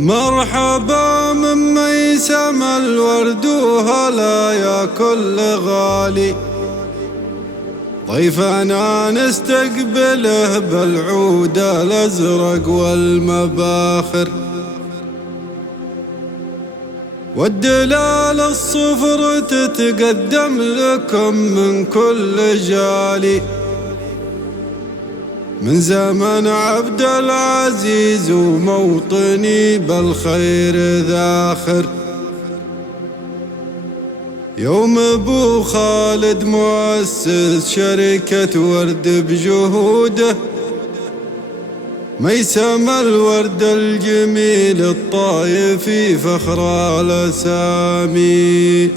مرحبا من ميسم الورد وهلا يا كل غالي، ضيفنا نستقبله بالعود الأزرق والمباخر، والدلال الصفر تتقدم لكم من كل جالي، من زمن عبد العزيز وموطني بالخير ذاخر. يوم ابو خالد مؤسس شركة ورد بجهوده، ميسم الورد الجميل الطايفي فخر الأسامي.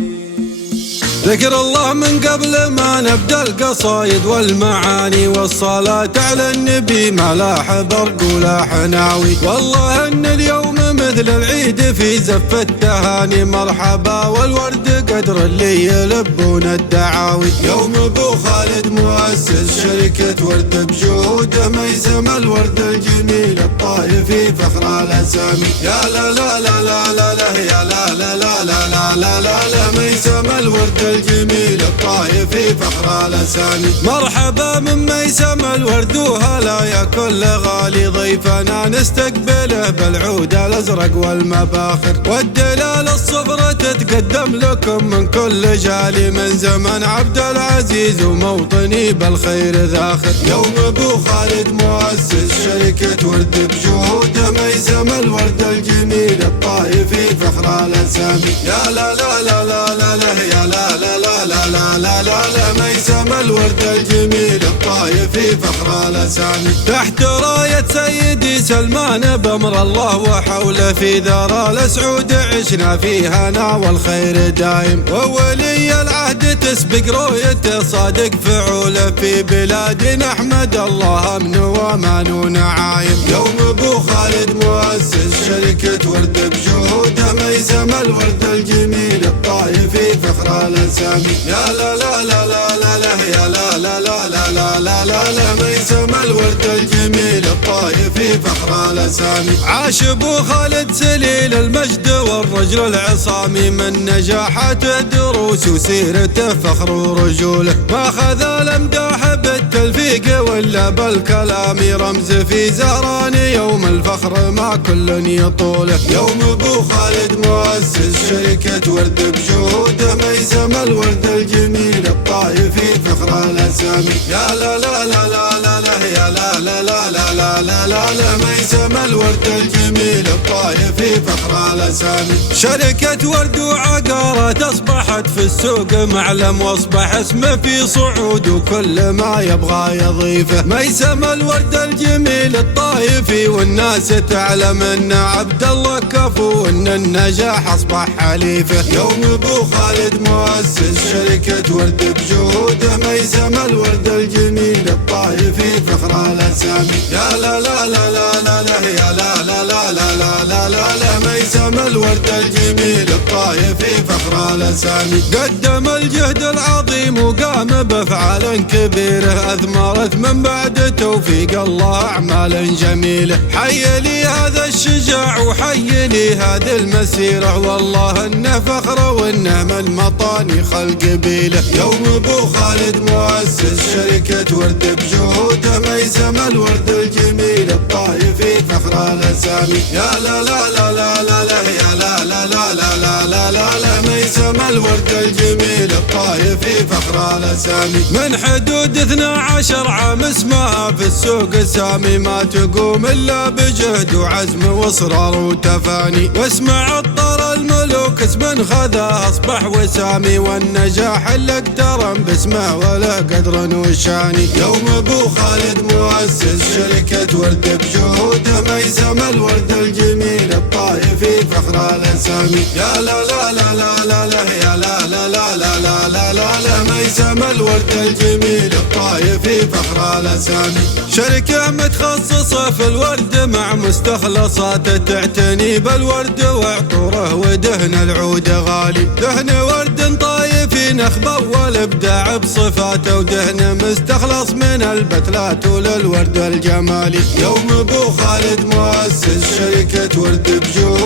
ذكر الله من قبل ما نبدأ القصايد والمعاني، والصلاة على النبي ما لاح برق ولا حناوي. والله ان اليوم مثل العيد في زف التهاني، مرحبا والورد قدر اللي يلبون الدعاوي. يوم ابو خالد مؤسس شركة ورد بجهوده، ميسم الورد الجميل الطايفي فخر الأسامي. يا لا لا لا لا لا لا يا لا لا لا لا لا لا لا لا، ميسم الورد الجميل الطايفي فخر الأسامي. مرحبا من ميسم الورد وهلا يا كل غالي، ضيفنا نستقبله بالعود الأزرق والمباخر، والدلال الصفر تتقدم لكم من كل جالي، من زمن عبد العزيز وموطني بالخير ذاخر. يوم ابو خالد مؤسس شركة ورد بجهوده، ميسم الورد الجميل الطايفي فخر الأسامي. يا لا لا لا لا لا لا يا لا لا لا لا لا لا لا لا، ميسم الورد الجميل الطايفي فخر الأسامي. تحت راية سيدي سلمان بأمر الله وحوله، في ذرى الأسعود عشنا في هنا والخير دايم، وولي العهد تسبق رؤيته صادق فعوله، في بلادنا احمد الله امن وامان ونعايم. يوم ابو خالد مؤسس شركة ورد بجهوده، ميسم الورد الجميل الطايفي فخر الأسامي. يا لا لا لا لا لا لا يا لا لا لا لا لا لا لا لا، ميسم الورد الجميل الطايفي فخر الأسامي. عاش ابو خالد سليل المجد والرجل العصامي، من نجاحاته دروس وسيرته فخر ورجوله، ما خذ الامداح بالتلفيق ولا بالكلام، رمز في زهران يوم الفخر ما كل يطوله. يوم ابو خالد مؤسس شركة ورد بجهوده، ميسم الورد الجميل الطايفي فخر الأسامي. يا لا لا لا لا لا لا يا لا لا لا لا لا لا لا لا، ميسم الورد الجميل الطايفي فخر الأسامي. شركة ورد وعقارات أصبحت في السوق معلم، واصبح اسمه في صعود وكل ما يبغى يضيفه، ميسم الورد الجميل الطايفي، والناس تعلم ان عبد الله كفو وان النجاح اصبح حليفه. يوم ابو خالد مؤسس شركة ورد بجهوده، ميسم الورد الجميل الطايفي فخر الأسامي. يا لا لا لا لا لا لا يا لا لا لا لا لا لا لا لا، ميسم الورد الجميل الطايفي فخر الأسامي. قدم الجهد العظيم وقام بأفعال كبيرة، أثمرت من بعد توفيق الله أعمال جميلة، حي لي هذا الشجاع وحي لي هذه المسيرة، والله انه فخر وانه من مطاني خلق قبيله. يوم ابو خالد مؤسس شركة ورد بجهوده، ميسم الورد الجميل الطايفي فخر الأسامي. يا لا لا لا لا لا لا يا لا لا لا لا لا لا لا لا، ميسم الورد الجميل الطايفي فخر الأسامي. من حدود 12 عام اسمها في السوق سامي، ما تقوم الا بجهد وعزم واصرار وتفاني، واسمع الطر الملوك اسم خذا اصبح وسامي، والنجاح اللي اقترن باسمه ولا قدر وشاني. يوم ابو خالد مؤسس شركة ورد بجهوده، ميسم الورد الجميل الطايفي فخر الأسامي. يا لا لا لا لا لا لا يا لا لا لا لا لا لا لا لا، ميسم الورد الجميل الطايفي فخر الأسامي. شركة متخصصة في الورد مع مستخلصات تعتني بالورد وعطوره ودهن العود غالي، دهن ورد طايفي نخبة والابداع بصفاته، ودهن مستخلص من البتلات وللورد الجمالي. يوم ابو خالد مؤسس شركة ورد بجهوده،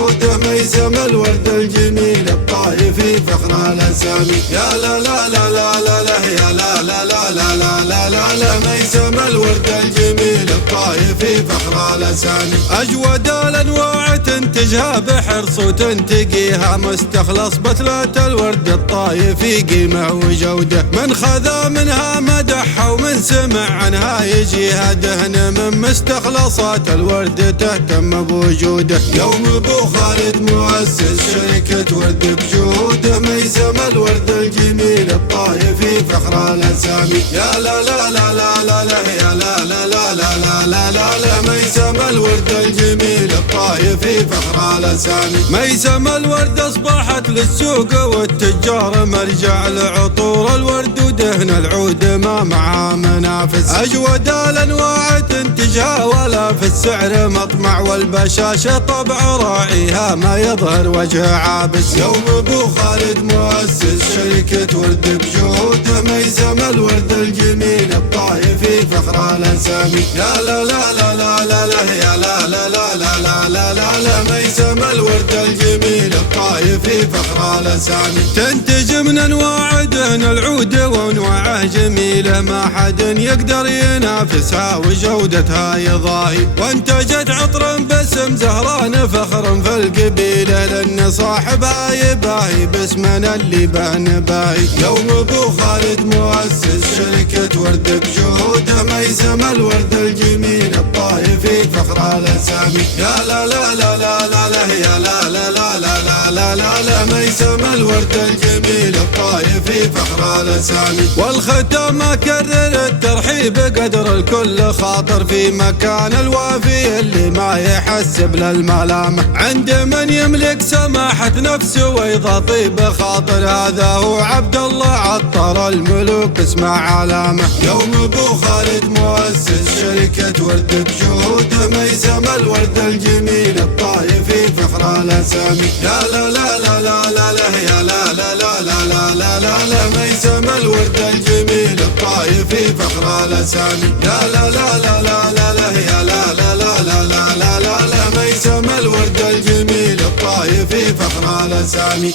فخر الأسامي. يا لا لا لا لا لا لا يا لا لا لا لا لا لا لا لا ميسم الورد الجميل الطايفي فخر الأسامي. أجود الأنواع تنتجها بحرص وتنتقيها مستخلص بتلة الورد الطايفي قيمة وجودة. من خذا منها مدحها ومن سمع عنها يجيها دهن من مستخلصات الورد تهتم بوجوده. يوم ابو خالد مؤسس شركة ورد بجوده ميسم الورد الجميل الطايفي فخر الأسامي. يا لا لا لا لا لا لا يا لا لا لا لا لا لا لا لا ميسم الورد الجميل الطايفي فخر الأسامي. ميسم الورد أصبحت للسوق والتجار مرجع لعطور الورد ودهن العود ما معها منافس. أجود الأنواع تنتجها ولا في السعر مطمع والبشاشة طبع راعيها ما يظهر وجه عابس. يوم ابو خالد مؤسس شركة ورد بجوده ميسم الورد الجميل الطايفي فخر الأسامي. يا لا لا لا لا لا لا يا لا لا لا لا لا لا لا لا ميسم الورد الجميل الطايفي فخر الأسامي. تنتج من انواع دهن العود وانواعه جميله ما حد يقدر ينافسها وجودتها يضاهي. وانتجت عطر باسم زهران فخر في القبيله لان صاحبها يباهي باسمنا اللي بان باهي. يوم ابو خالد مؤسس شركة ورد بجوده ميسم الورد الجميل الطايفي فخر الأسامي. يا لا لا لا لا لا لا يا لا لا لا لا لا لا لا لا ميسم الورد الجميل الطايفي فخر الأسامي. والختام اكرر الترحيب قدر الكل خاطر في مكان الوافي اللي ما يحسب للملامة عند من يملك سماحة نفسه ويضا طيب خاطر. هذا هو عبد الله عطر الملوك اسمع علامة. يوم ابو خالد مؤسس شركة ورد بجوده ميسم الورد الجميل الطايفي فخر الأسامي. يا لا لا لا لا لا لا يا لا لا لا لا لا لا لا لا ميسم الورد الجميل الطايفي فخر الأسامي. يا لا لا لا لا لا لا يا لا لا لا لا لا لا لا لا ميسم الورد الجميل الطايفي فخر الأسامي.